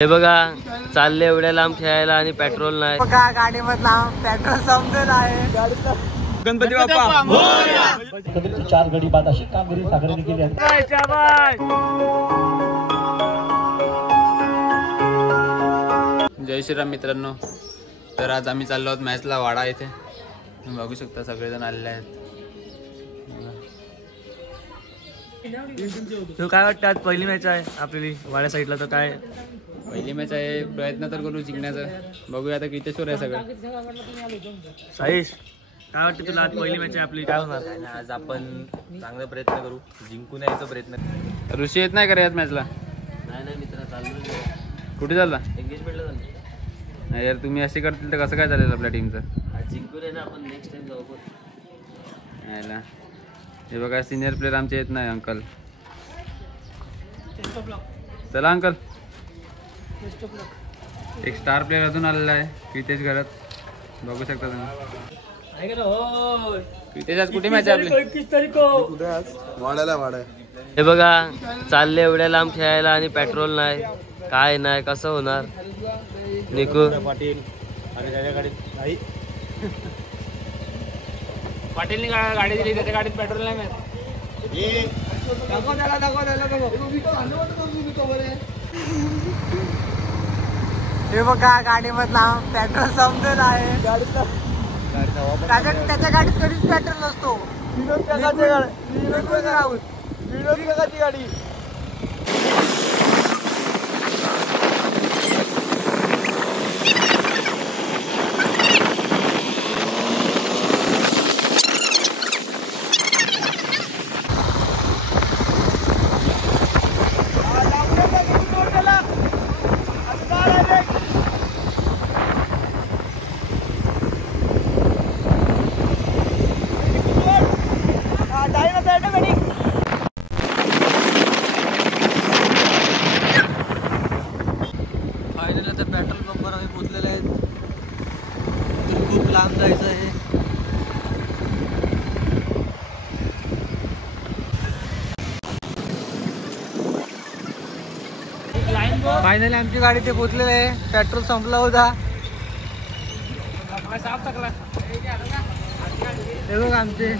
हे बघा चालले एवढ्या लांब खेळायला आणि पेट्रोल नाही बघा गाडी मधला पेट्रोल संपलेलं आहे गणपती बाप्पा एकंदरीत 4 गडी बाद अशी कामगिरी सागरने केली आहे। जय श्रीराम मित्रांनो, तर आज आम्ही चाललो आहोत मॅचला वाडा येथे। तुम्ही बघू शकता सगळेजण आलेले आहेत। तू काय वाटतं आज पहिली मॅच आहे आपली वाड्या साईडला, तर काय पहिली मॅच आहे, प्रयत्न तर करू जिंकण्याचा। बघूया आता किती शोर आहे सगळं। साईश काय वाटतं तुला आज पहिली मॅच आहे आपली, काय होणार? आज आपण चांगला प्रयत्न करू, जिंकून यायचा प्रयत्न। ऋषी येत नाही का रे आज मॅचला? नाही मित्र, चाललो कुठे चालला? एंगेजमेंटला चाललो। नाही यार, तुम्ही असे करतील तर कसं काय चालेल आपल्या टीमचं? आज जिंकून आहे ना आपण, नेक्स्ट टाइम जाऊ पण। यायला हे बघा सिनियर प्लेयर आमचे येत नाही अंकल। चला अंकल, एक स्टार प्लेयर अजून आलेला आहे क्रितेश घरात, बघू शकता तुम्ही। क्रितेश आज कुठे मॅच आहे आपली? वाडा हे बघा चालले एवढ्या लांब खेळायला आणि पेट्रोल नाही, काय नाही, कसं होणार? निकू पाटील आणि त्याच्या गाडीत नाही, पाटीलनी गाडी दिली, त्याच्या गाडीत पेट्रोल नाही मिळत। हे बघा गाडी मधला पेट्रोल संपलेलं आहे त्याच्या गाडीत कधीच पेट्रोल नसतो। गाडी फायनली आता पेट्रोल पंपवर आम्ही पोचलेले आहेत। खूप लांब जायचं आहे। फायनली आमची गाडी ते पोचलेली आहे, पेट्रोल संपला होता। हे बघ आमचे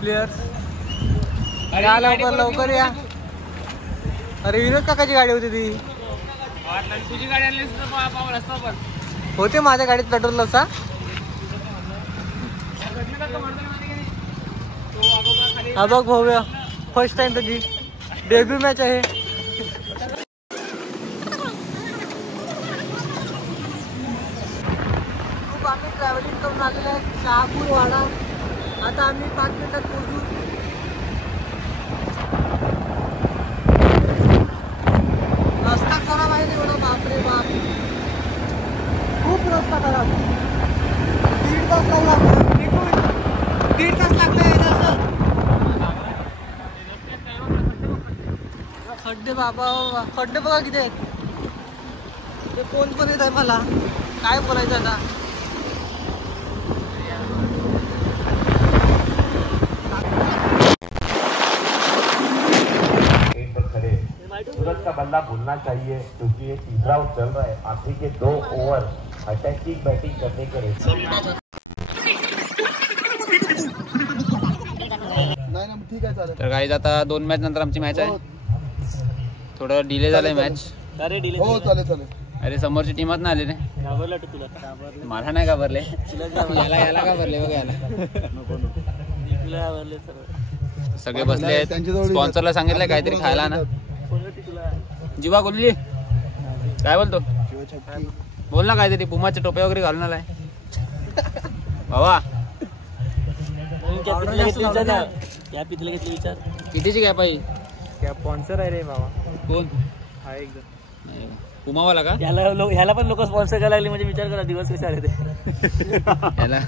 प्लेयर्स, या लवकर या। अरे विनोद काकाची गाडी होती ती, तुझी गाडी आणली होते माझ्या गाडीत पेट्रोल असा। हा बघ भाऊया, फर्स्ट टाइम त्याची डेब्यू मॅच आहे। खूप आम्ही ट्रॅव्हलिंग करून आलेलो आहे शहापूर वाडा। आता आम्ही 5 मिनिटात पोहोचू। रस्ता खराब आहे एवढा, बापरे बाप, खूप रस्ता खराब। 1.5 तास लागला, 1.5 तास लागला यायला असं। खड्डे बाबा, खड्डे बघा किती आहेत। ते कोण पण येत आहे, मला काय बोलायचं आता। सूरज का बल्ला भूलना चाहिए क्योंकि ये तीसरा ओवर चल रहा है। आखिरी के 2 ओवर अटैकिंग बैटिंग करने के लिए। तर गाईज आता 2 मॅच नंतर आमची मॅच आहे। थोडं डिले झालंय मॅच। हो चालेल। अरे समोरची टीमच नाही आली रे। मला नाही घाबरले, याला घाबरले बघा, याला सगळे बसले आहेत। स्पॉन्सरला सांगितलंय काहीतरी खायला ना। जीवा गोल्ली काय बोलतो, बोल ना काहीतरी। पुमाच्या टोप्या वगैरे घालून आलाय बाबा। कितीची कॅप आहे? स्पॉन्सर आहे रे बाबा। कोण हा एकदम नाही पुमावाला का? ह्याला पण लोक स्पॉन्सर करायला लागले, म्हणजे विचार करा दिवस कसे आले ते। याला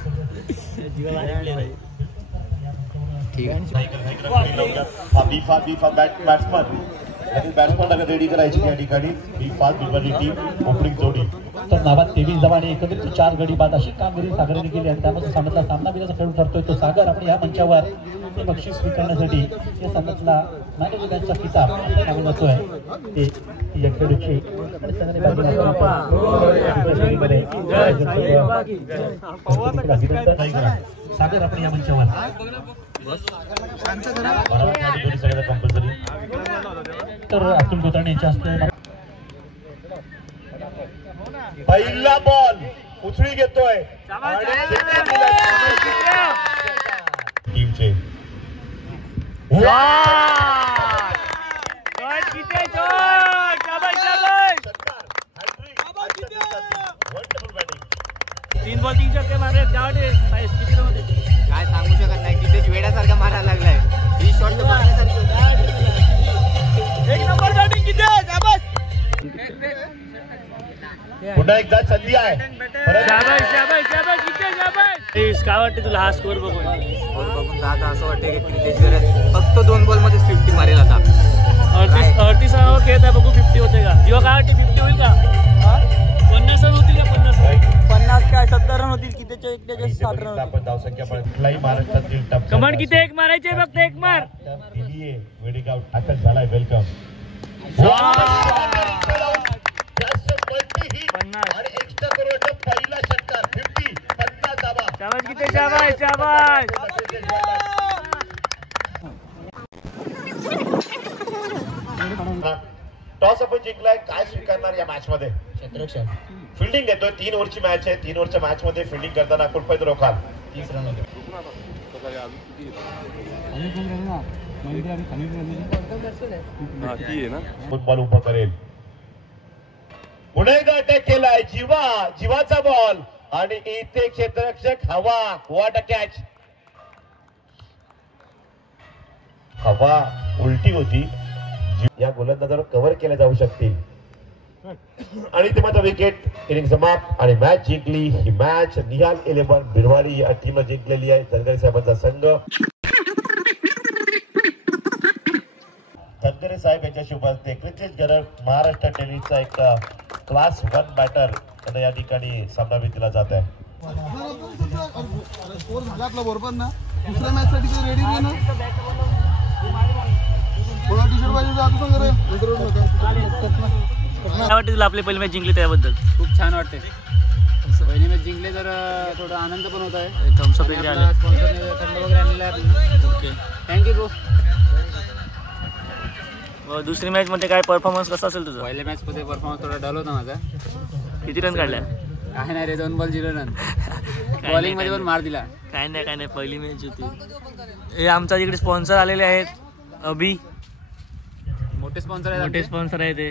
ठीक आहे। बॅट्समन रेडी करायची या ठिकाणी ही 5 मेंबरची टीम ओपनिंग जोडी। तर नावात 23 जवाने एकंदरीत 4 गडी बाद अशी कामगिरी सागरने केली आणि त्यामध्ये सामन्यातला सामनावीराचा खेळ ठरतोय तो सागर। आपण या मंचावर ते बक्षीस स्वीकारण्यासाठी या सामन्यातला मॅन ऑफ द मॅचचा किताब आपल्या नावे जातोय ते या खेळाडूची सागर आपण या मंचावर कंपल्सरी तर अतुल गोताणे यांच्या हस्ते पहिला बॉल उचळी घेतोय टीमचे तीन बॉल 3 छक्के मारले त्यासाठी काय सांगू शकत नाही किती वेड्यासारखा मारायला लागलाय ही शॉट एक नंबर बॅटिंग किती आहे शाबास पुन्हा एकदा संधी आहे काय वाटते तुला हा स्कोर बघून बघून आता असं वाटतं की क्रिकेट फक्त 2 बॉल मध्ये 50 मारेल आता 38 रनावर खेळत आहे बघू 50 होते का जेव्हा काय वाटते 50 होईल का 50 रन होतील का 50 काय 70 रन होतील कितीच्या एकट्याचे 60 रन आपण धावसंख्या कुठलाही महाराष्ट्रातील टप कमांड किती एक मारायचे फक्त एक मार दिलीये वेडिंग आउट आकल झालाय वेलकम आणि एक्स्ट्रा करोडचा पहिला षटकार 50 50 धावा शाबाश किती शाबाश शाबाश टॉस आपण जिंकलाय काय स्वीकारणार या मॅच मध्ये फिल्डिंग देतोय 3 ओव्हरची मॅच आहे 3 ओव्हरच्या मॅच मध्ये फिल्डिंग करताना कुठपर्यंत रोखाल 30 रन बॉल उभा करेल पुढे अटॅक केलाय जीवाचा बॉल आणि इथे क्षेत्ररक्षक हवा कॅच हवा उलटी होती या गोलंदाजावर कव्हर केल्या जाऊ शकतील आणि ते मात्र विकेट इनिंग समाप्त आणि मॅच जिंकली ही मॅच निहाल 11 बिरवाडी या टीमला जिंकलेली आहे धनगरे साहेबांचा संघ धनगरे साहेब यांच्या शुभ हस्ते क्रिकेट गरज महाराष्ट्र टेनिसचा एक क्लास 1 बॅटर यांना या ठिकाणी सामना दिला जात आहे स्कोर झाला आपला बरोबर ना दुसऱ्या मॅच साठी रेडी नाही ना थोडा टी-शर्ट पाहिजे जातो पण काय वाटते तुला आपली पहिली मॅच जिंकली त्याबद्दल खूप छान वाटते पहिली मॅच जिंकले तर थोडा आनंद पण होत आहे थम्सअप वगैरे आले स्पॉन्सरने थंड वगैरे आणलेलं आहे ओके थँक्यू ब्रो दुसरी मॅच मध्ये काय परफॉर्मन्स कसा असेल तुझा पहिल्या मॅच मध्ये परफॉर्मन्स थोडा डल होता माझा किती रन काढल्या काय नाही रे 2 बॉल 0 रन बॉलिंग मध्ये पण मार दिला काय नाही पहिली मॅच होती हे आमच्या तिकडे स्पॉन्सर आलेले आहेत अभि मोठे स्पॉन्सर आहे ते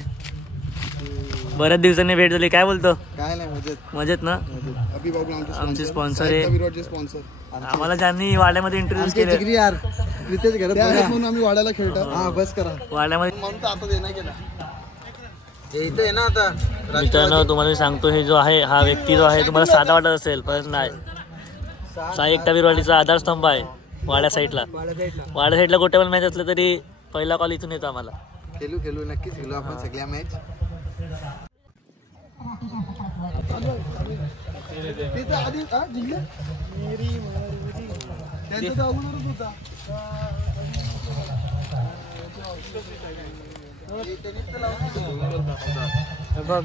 बऱ्याच दिवसांनी भेट झाली काय बोलतो काय नाही मजेत ना अभि बाबू आमचे स्पॉन्सर आहे स्पॉन्सर आम्हाला ज्यांनी वाड्यामध्ये इंट्रोड्यूस केले यार रितेश घरात म्हणून आम्ही वाड्याला खेळतो हा बस करा वाड्यामध्ये म्हणून तर आता देणार केला इथे आहे ना आता मित्रांनो तुम्हाला मी सांगतो हे जो आहे हा व्यक्ती जो आहे तुम्हाला साधा वाटत असेल पण नाही साई एकटा बिरवाडीचा आधारस्तंभ आहे वाड्या साईडला कुठे पण मॅच असलं तरी पहिला कॉल इथून येतो आम्हाला खेळू नक्कीच खेळू आपण सगळ्या मॅच आधी जिंकले त्यांचा अगोदरच होता बघ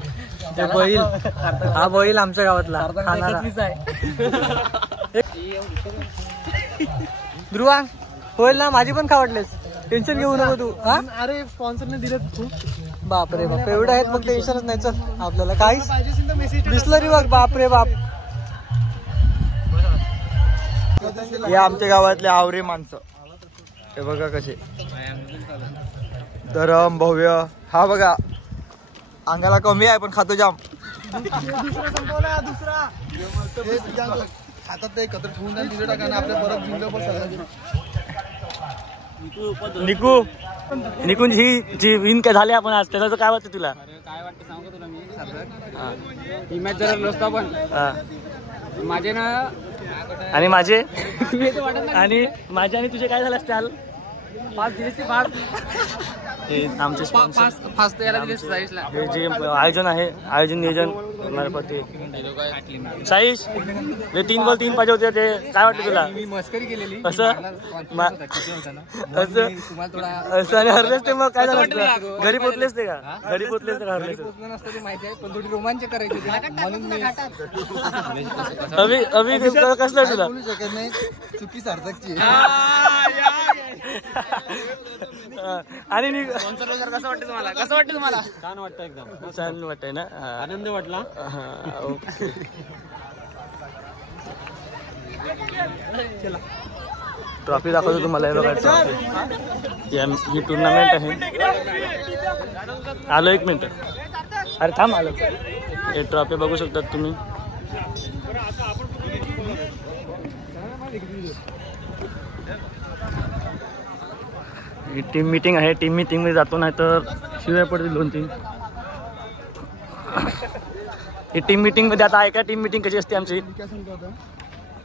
ते बैल हा बैल आमच्या गावातला ध्रुवा होईल ना माझी पण खावडलेस टेन्शन घेऊ नको तू हा अरे स्पॉन्सरने दिले खूप बापरे बाप एवढं आहेत मग टेन्शनच नाही चल आपल्याला काहीच बिस्लरी बघ बापरे बाप हे आमच्या गावातले आवरे माणसं हे बघा कसे धरम भव्य हा बघा अंगाला कमी आहे पण खातो जाम दुसरा हातात ते एकत्र ठेवून तिथे टाका ना आपल्या परत जिंकलं पण निकून ही जी विन काय झाली आपण आज त्याचं काय वाटतं तुला काय वाटतं सांगू तुला मी ही मॅच जरा लसता पण माझे ना आणि माझे आणि तुझे काय झालं असतील 5 दिले 5 ते आमचे स्पॉन्सर फास्ट याला दिले 27 ला हे जे आयोजन आहे आयोजन नियोजन नरपती साईश ते 3 बॉल 3 पाहिजे होते ते काय वाटतं तुला? मी मस्करी केलेली असं असं आणि हरलेस ते मग काय झालं असतं? घरी पोचलेस ते का? घरी पोचलेस ते का हरलेस? नसतं ते माहिती आहे, पण थोडी रोमांच करायची म्हणून मी अभि कसलं तुला? नाही चुकी सार्थकची आणि कसं वाटतं तुम्हाला? कसं वाटतं तुम्हाला? छान वाटतं एकदम, छान वाटतंय ना? आनंद वाटला. ओके. ट्रॉफी दाखवतो तुम्हाला. हे बघा ट्रॉफी, ही टुर्नामेंट आहे. आलो 1 मिनिट. अरे थांब आलो. हे ट्रॉफी बघू शकतात तुम्ही. ही टीम मीटिंग आहे. टीम मीटिंगमध्ये जातो नाही तर शिवाय पडतील 2-3. ही टीम मीटिंगमध्ये आता आहे का? टीम मीटिंग कशी असते आमची? काय सांगतो आता,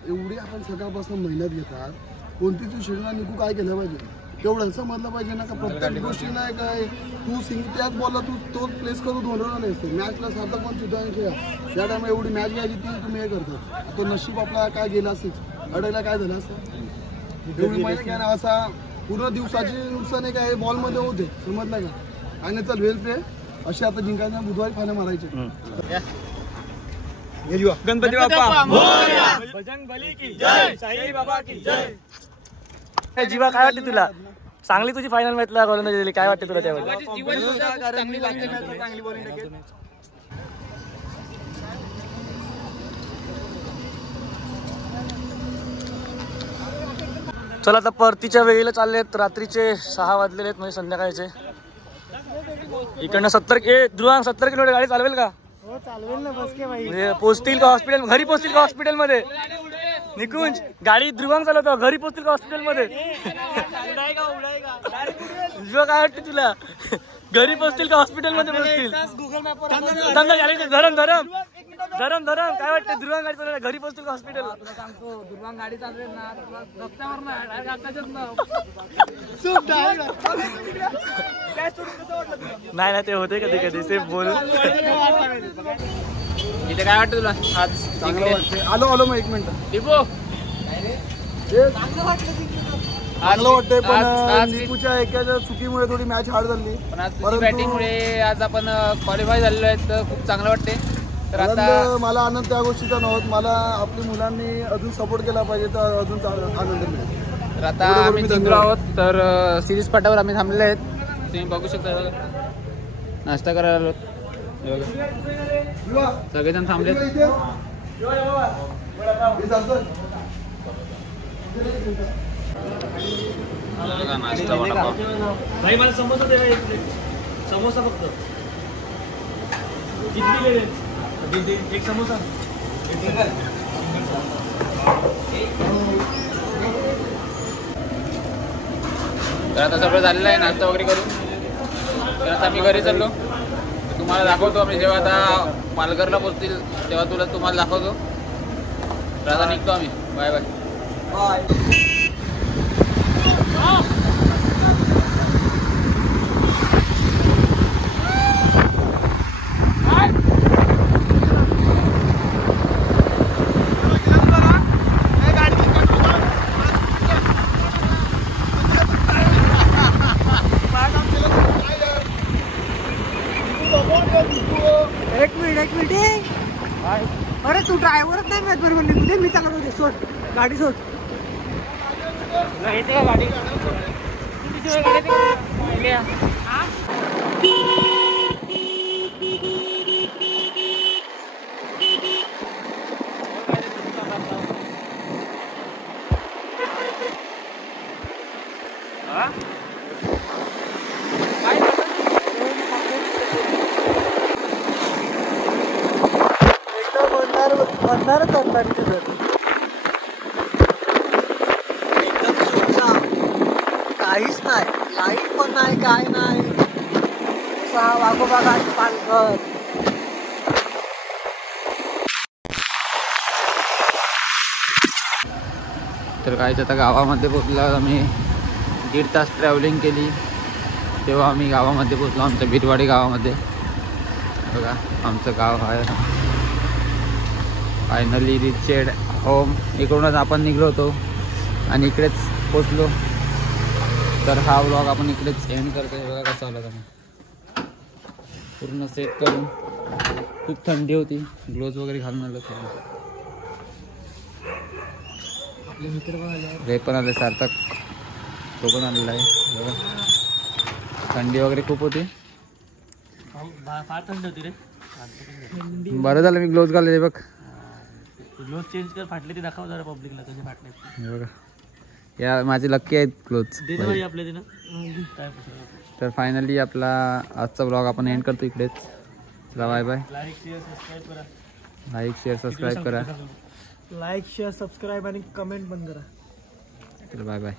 एवढी आपण सकाळपासून मेहनत घेतात, कोणतीच विषयला निघू काय केलं पाहिजे तेवढं समजलं पाहिजे ना, का प्रत्येक गोष्टीला काय तू त्याच बॉलला तू तोच प्लेस करून 2 रन आले असते. मॅचला साधा पण सुद्धा खेळा त्या टायमा एवढी मॅच घ्यायची ती तुम्ही हे करतात. तो नशीब आपला काय गेला असेल, अडकला काय झालं असतं एवढी माहिती काय ना. असा पूर्ण दिवसाची नुकसान आहे काय बॉलमध्ये होते, समजलं का? आणि चल वेल प्ले असे आता जिंकायला बुधवारी फायनल मारायचे. गणपती बाप्पा मोरया, बजरंगबली की जय, साई बाबा की जय. जीवा काय वाटते तुला? चांगली तुझी फायनल मॅचला गोलंदाजी दिली, काय वाटते तुला त्यावेळी? चांगली बॉलिंग टाकेल. चला आता परतीच्या वेळेला चाललेत. रात्रीचे 6 वाजलेले आहेत, म्हणजे संध्याकाळचे. इकडनं 70 किलोमीटर गाडी चालवेल का? चालवेल ना, बस के भाई. म्हणजे पोचतील का हॉस्पिटल? घरी पोचतील का हॉस्पिटल मध्ये? निकुंज गाडी ध्रुवांग चालवतो, घरी पोचतील का हॉस्पिटल मध्ये? काय वाटते तुला? घरी पोचतील का हॉस्पिटल मध्ये पोचतील? धरम काय वाटतं? ध्रुवांग गाडी चालवणार, घरी पोचतील का हॉस्पिटल? सांगतो दुर्वांग गाडी चालवेल ना, रस्त्यावर नाही ते होते कधी कधी सेफ बोलून. इथे काय वाटतं तुला आज? चांगलं वाटते. आलो मग 1 मिनिट. दीपू चांगलं वाटतंय, पण निकूच्या एकाच्या चुकीमुळे थोडी मॅच हार्ड झाली. पण आज तुझी बॅटिंगमुळे आज आपण क्वालिफाय झालेलो आहे, तर खूप चांगलं वाटते. तर आता मला आनंद त्या गोष्टीचा नव्हता. मला आपल्या मुलांनी अजून सपोर्ट केला पाहिजे तर अजून आनंद मिळेल. तर आता आम्ही जिंकलो आहोत. तर सिरीज पाटावर आम्ही थांबलेले आहेत. तुम्ही बघू शकता, नाश्ता करायला आलो. सगळेजण थांबलेत. नाश्ता वडापाव. भाई मला समोसा दे, 1 प्लेट समोसा फक्त. किती दिले? 1 समोसा. तर आता सगळं झालेलं आहे, नाश्ता वगैरे करून. तर आता आम्ही घरी चाललो. तुम्हाला दाखवतो आम्ही जेव्हा आता पालघरला पोहोचतील तेव्हा तुम्हाला दाखवतो. तर आता निघतो आम्ही. Bye bye. एक मिनिट. अरे तू ड्रायव्हरच नाही मॅच बरोबर निघू दे, मी चालवतो. सोड गाडी, सोड येते का गाडी? बनणारच असतात तिथं. एकदम सुनसान, काहीच नाही, लाईट पण नाही, काय नाही. 6 वाघोबा गाडी पालघर. तर काहीच आता गावामध्ये पोचलो आम्ही. 1.5 तास ट्रॅव्हलिंग केली तेव्हा आम्ही गावामध्ये पोचलो, आमच्या बिरवाडी गावामध्ये. बघा आमचं गाव आहे. Finally reached home. इकडूनच आपण निघलो होतो आणि इकडेच पोचलो. तर हा व्लॉग आपण इकडेच एंड करतोय. बघा कसा आला तुम्ही पूर्ण सेट करून. खूप थंडी होती. ग्लोव्ज वगैरे घालून आलो. रे पण आले सार्थक, तो पण आलेला आहे. बघा थंडी वगैरे खूप होती. फार थंड होती रे. बरं झालं मी ग्लोव्ज घालले. बघ ग्लोव्ज चेंज कर, फाटले ते दाखव जरा पब्लिकला कसे फाटले. बघा या माझे लक्की आहेत क्लोथ्स. आपल्या तिनं काय तर फायनली आपला आजचा ब्लॉग आपण एंड करतो इकडेच. चला bye bye. Like share subscribe करा. लाईक शेअर सबस्क्राईब करा. लाईक शेअर सबस्क्राईब आणि कमेंट पण करा. चला बाय बाय.